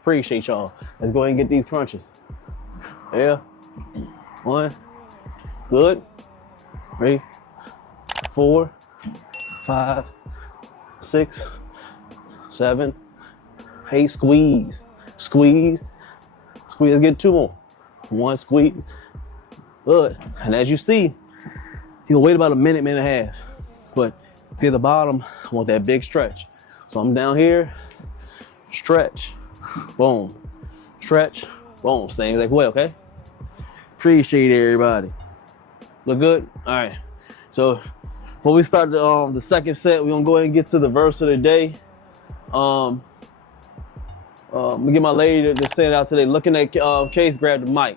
Appreciate y'all. Let's go ahead and get these crunches. Yeah. 1. Good. 3, 4, 5, 6, 7, 8. Squeeze. Squeeze. Squeeze. Let's get 2 more. 1 squeeze. Good. And as you see, you'll wait about a minute, minute and a half. But see at the bottom, I want that big stretch. So I'm down here, stretch, boom, stretch, boom. Same exact way, okay? Appreciate everybody. Look good? All right. So when we start the second set, we're gonna go ahead and get to the verse of the day. I'm gonna get my lady to send it out today. Looking at case, grab the mic.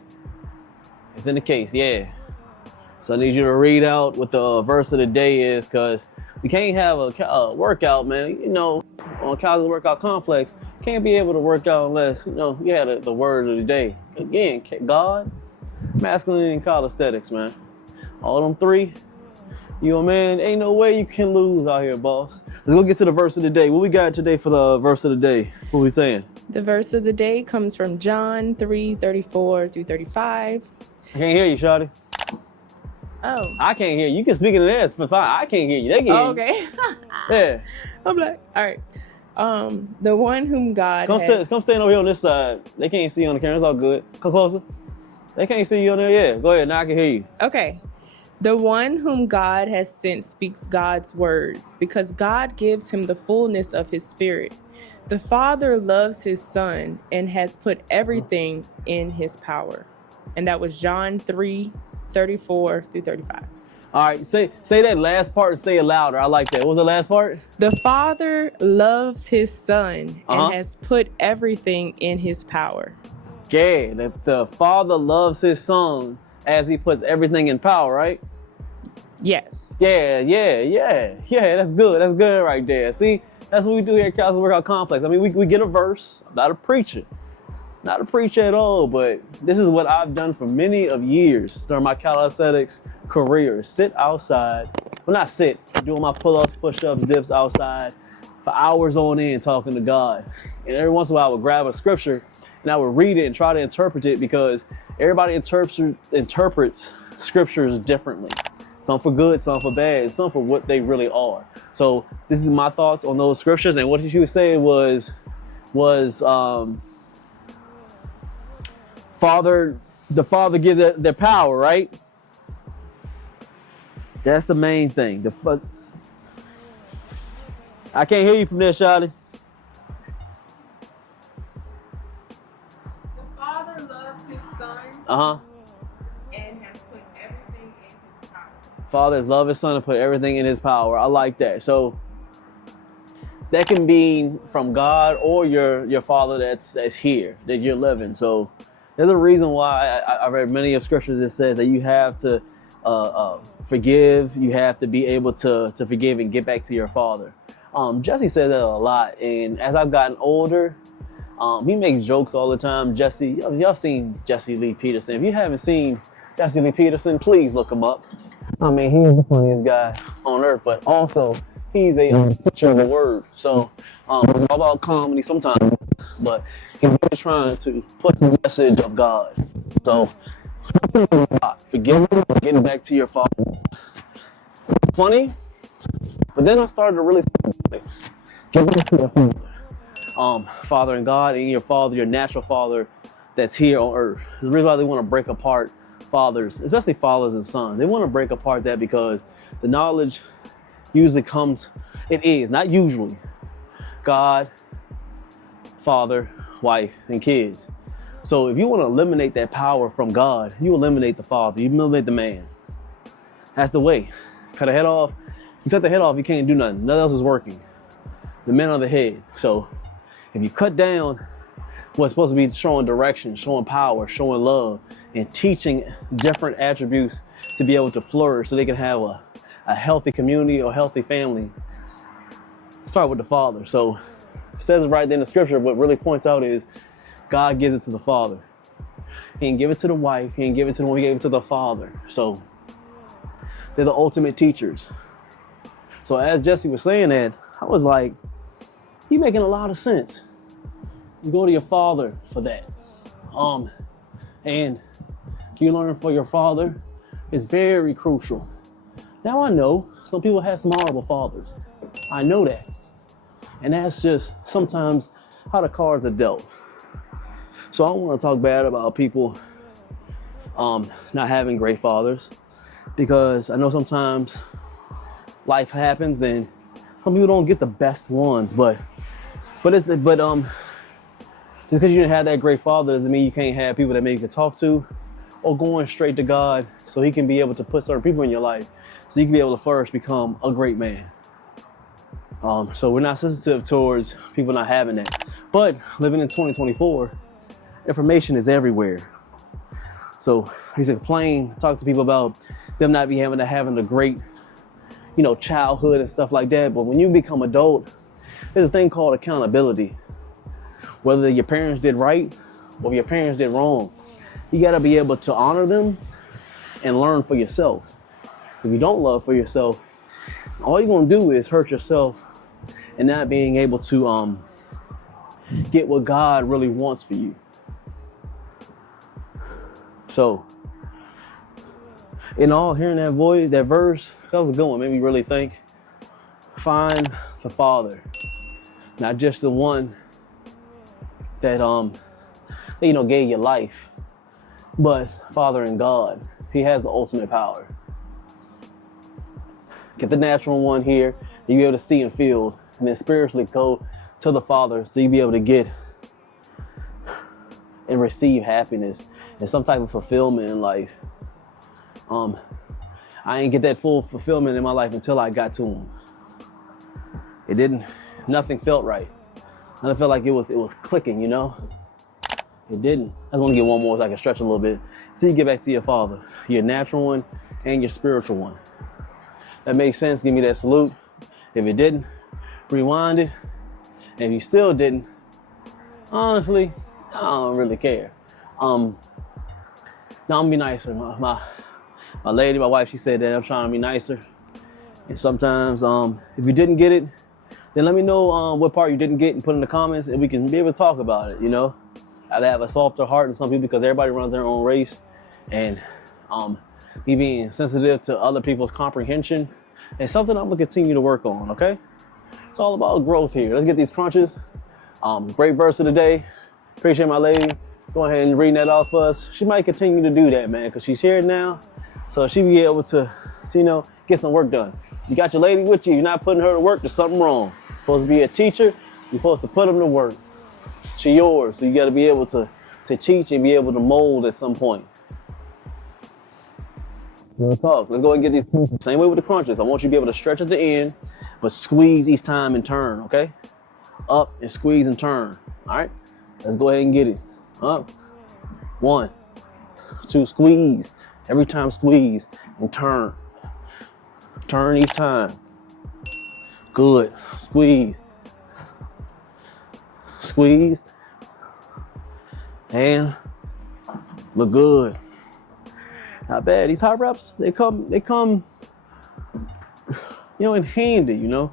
It's in the case, yeah. So I need you to read out what the verse of the day is, because we can't have a workout, man. You know, on Calisthenics Workout Complex, can't be able to work out unless, you know, you had the word of the day. Again, God, masculinity, and calisthenics, man. All them 3, you know, man, ain't no way you can lose out here, boss. Let's go get to the verse of the day. What we got today for the verse of the day? What we saying? The verse of the day comes from John 3:34 through 35. I can't hear you, Shawty. Oh. I can't hear you. You can speak in the air. It's fine. I can't hear you. They can hear okay. you. Yeah. I'm like, all right. The one whom God come stand over here on this side. They can't see you on the camera. It's all good. Come closer. They can't see you on there. Yeah. Go ahead. Now I can hear you. Okay. The one whom God has sent speaks God's words, because God gives him the fullness of his spirit. The Father loves his Son and has put everything in his power. And that was John 3:34 through 35. All right, say that last part and say it louder. I like that. What was the last part? The Father loves his Son and has put everything in his power. Yeah, the Father loves his Son as he puts everything in power, right? Yes. Yeah, that's good. That's good right there. See, that's what we do here at Calisthenics Workout Complex. I mean, we get a verse. I'm not a preacher. Not a preacher at all, but this is what I've done for many of years during my calisthenics career. Sit outside, well not sit, doing my pull-ups, push-ups, dips outside for hours on end talking to God. And every once in a while I would grab a scripture and I would read it and try to interpret it, because everybody interprets scriptures differently. Some for good, some for bad, some for what they really are. So this is my thoughts on those scriptures, and what she was saying was the Father gives their power, right? That's the main thing. I can't hear you from there, Shawty. The Father loves his Son and has put everything in his power. Father has loved his Son and put everything in his power. I like that. So that can be from God or your Father that's here, that you're living. So there's a reason why I read many of scriptures that says that you have to forgive. You have to be able to forgive and get back to your Father. Jesse says that a lot, and as I've gotten older, he makes jokes all the time. Jesse, y'all seen Jesse Lee Peterson? If you haven't seen Jesse Lee Peterson, please look him up. I mean, he's the funniest guy on earth, but also he's a teacher of the word. So it's all about comedy sometimes, but he's really trying to put the message of God. So forgiving, getting back to your Father. Funny, but then I started to really get back to your Father. Father and God, and your Father, your natural Father that's here on earth. The reason why they want to break apart fathers, especially fathers and sons, they want to break apart that because the knowledge usually comes, it is, not usually, God, Father, wife, and kids. So if you want to eliminate that power from God, you eliminate the Father, you eliminate the man. That's the way. Cut a head off. You cut the head off, you can't do nothing. Nothing else is working. The men are the head. So if you cut down what's supposed to be showing direction, showing power, showing love, and teaching different attributes to be able to flourish so they can have a healthy community or healthy family, start with the Father. So it says it right there in the scripture. What really points out is God gives it to the Father. He didn't give it to the wife. He didn't give it to the one. He gave it to the Father. So they're the ultimate teachers. So as Jesse was saying that, I was like, he making a lot of sense. You go to your father for that. And you learn from your father is very crucial. Now I know some people have some horrible fathers. I know that. And that's just sometimes how the cards are dealt. So I don't want to talk bad about people not having great fathers, because I know sometimes life happens and some people don't get the best ones, but just because you didn't have that great father doesn't mean you can't have people that maybe you can talk to, or going straight to God so he can be able to put certain people in your life so you can be able to first become a great man. So we're not sensitive towards people not having that. But living in 2024, information is everywhere. So he's complain, talk to people about them not be having a great, childhood and stuff like that. But when you become adult, there's a thing called accountability. Whether your parents did right or your parents did wrong, you gotta be able to honor them and learn for yourself. If you don't love for yourself, all you're gonna do is hurt yourself and not being able to get what God really wants for you. So, in all, hearing that verse, that was a good one. Made me really think. Find the Father, not just the one that gave you life, but Father and God. He has the ultimate power. Get the natural one here, and you'll be able to see and feel, and then spiritually go to the Father so you'll be able to get and receive happiness and some type of fulfillment in life. I didn't get that full fulfillment in my life until I got to him. Nothing felt right. Nothing felt like it was clicking, It didn't. I just want to get one more so I can stretch a little bit. So you get back to your Father, your natural one and your spiritual one. That makes sense. Give me that salute. If it didn't, rewind it. And if you still didn't, honestly, I don't really care. Now I'm gonna be nicer. My lady, my wife, she said that I'm trying to be nicer. And sometimes, if you didn't get it, then let me know what part you didn't get and put in the comments, and we can be able to talk about it. I have a softer heart than some people because everybody runs their own race, and me being sensitive to other people's comprehension is something I'm gonna continue to work on. Okay, it's all about growth here. Let's get these crunches. Great verse of the day. Appreciate my lady. Go ahead and read that off for us. She might continue to do that, man, because she's here now. So she'll be able to, get some work done. You got your lady with you. You're not putting her to work. There's something wrong. You're supposed to be a teacher. You're supposed to put them to work. She's yours. So you got to be able to teach and be able to mold at some point. Let's talk. Let's go ahead and get these crunches. Same way with the crunches. I want you to be able to stretch at the end, but squeeze each time and turn, okay? Up and squeeze and turn. All right? Let's go ahead and get it. Up. 1, 2, squeeze. Every time squeeze and turn. Turn each time. Good. Squeeze. Squeeze. And look good. Not bad. These high reps, they come, in handy, Just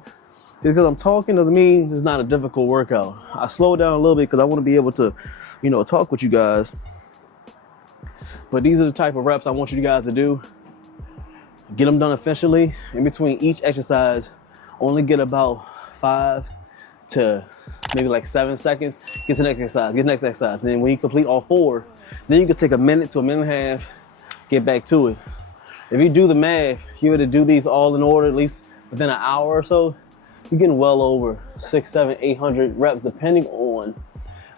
because I'm talking doesn't mean it's not a difficult workout. I slow down a little bit because I want to be able to, talk with you guys. But these are the type of reps I want you guys to do. Get them done efficiently. In between each exercise, only get about 5 to maybe like 7 seconds. Get the next exercise. And then when you complete all 4, then you can take a minute to a minute and a half, get back to it. If you do the math, you were to do these all in order, at least within an hour or so, you're getting well over 600, 700, 800 reps, depending on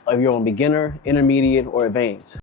if you're on beginner, intermediate, or advanced.